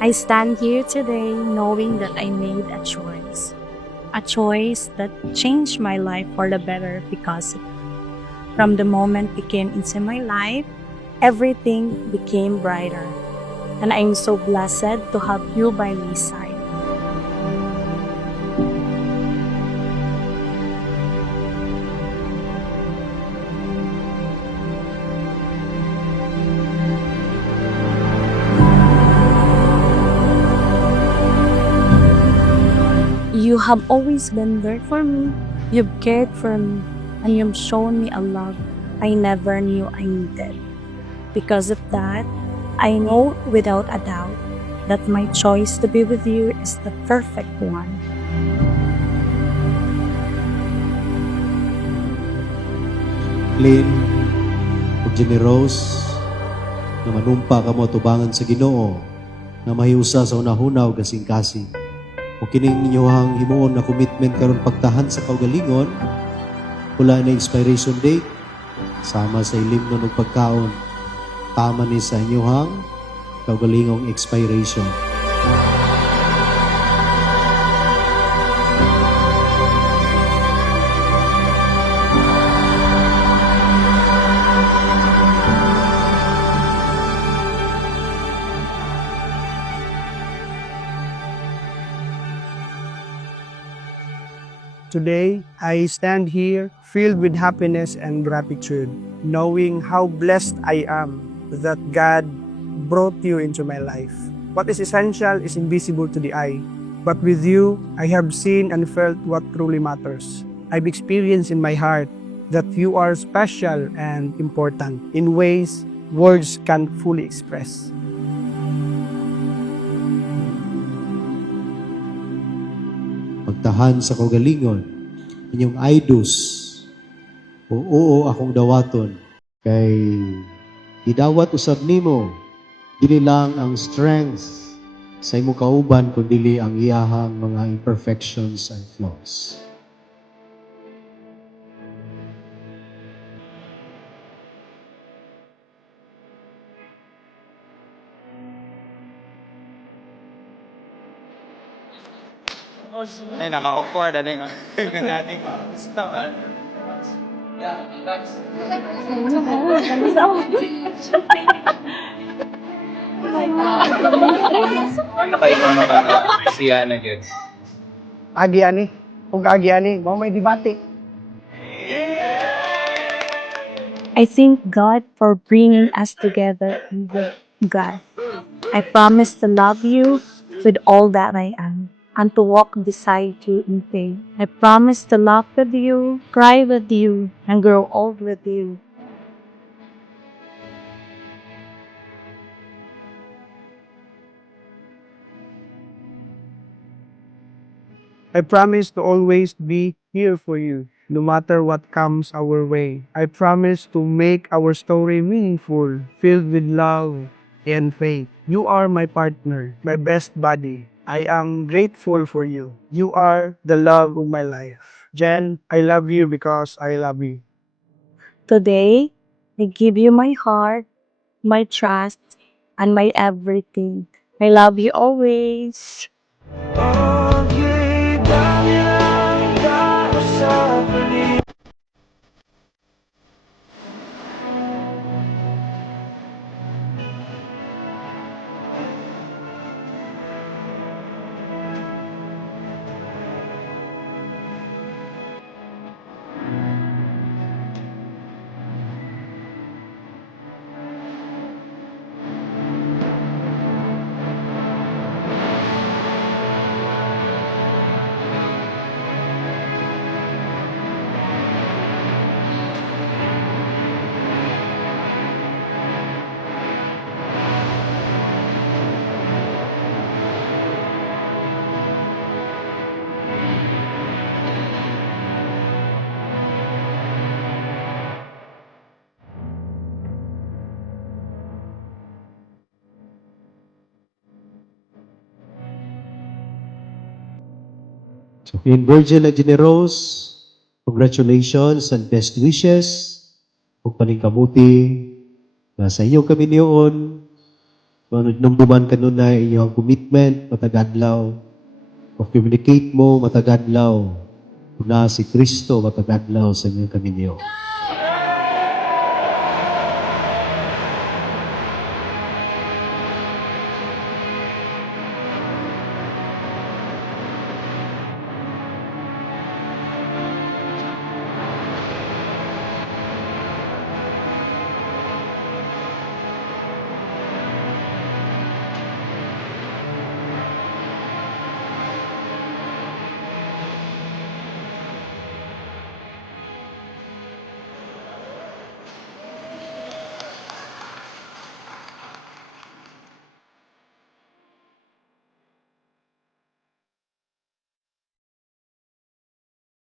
I stand here today knowing that I made a choice that changed my life for the better because from the moment you came into my life, everything became brighter. And I'm so blessed to have you by my side. You have always been there for me. You've cared for me, and you've shown me a love I never knew I needed. Because of that, I know without a doubt that my choice to be with you is the perfect one. Lynn, ug Jenny Rose, na manumpa ka mo tubangan sa Ginoo, na mahiusa sa unahunaw kasing-kasing. O kining inyohang himuon na commitment karon pagtahan sa kaugalingon, wala na expiration date, sama sa ilimnon ug pagkaon, tama ni sa inyohang kaugalingong expiration. Today, I stand here filled with happiness and gratitude, knowing how blessed I am that God brought you into my life. What is essential is invisible to the eye, but with you, I have seen and felt what truly matters. I've experienced in my heart that you are special and important in ways words can't fully express. Pagtahan sa kaugalingon, inyong idus, o oo akong dawaton, kay idawat usab nimo, dili lang ang strength sa imong kauban, kundi ang iyahang mga imperfections and flaws. Ay, naka-awkward. Ano yung natin? Nakaibang siya na yun. Agi ani, kung agi ani, mo may debate. I thank God for bringing us together in God. I promise to love you with all that I am and to walk beside you in faith. I promise to laugh with you, cry with you, and grow old with you. I promise to always be here for you, no matter what comes our way. I promise to make our story meaningful, filled with love and faith. You are my partner, my best buddy. I am grateful for you. You are the love of my life. Jen, I love you because I love you. Today, I give you my heart, my trust, and my everything. I love you always. So, in Virgil and Jenny Rose, congratulations and best wishes. Ug paningkamuti na sa inyong kami niyon, Numduman ka nun na iyong commitment, matagadlaw. O communicate mo, matagadlaw. Kuna si Kristo, matagadlaw sa inyong kaminyo.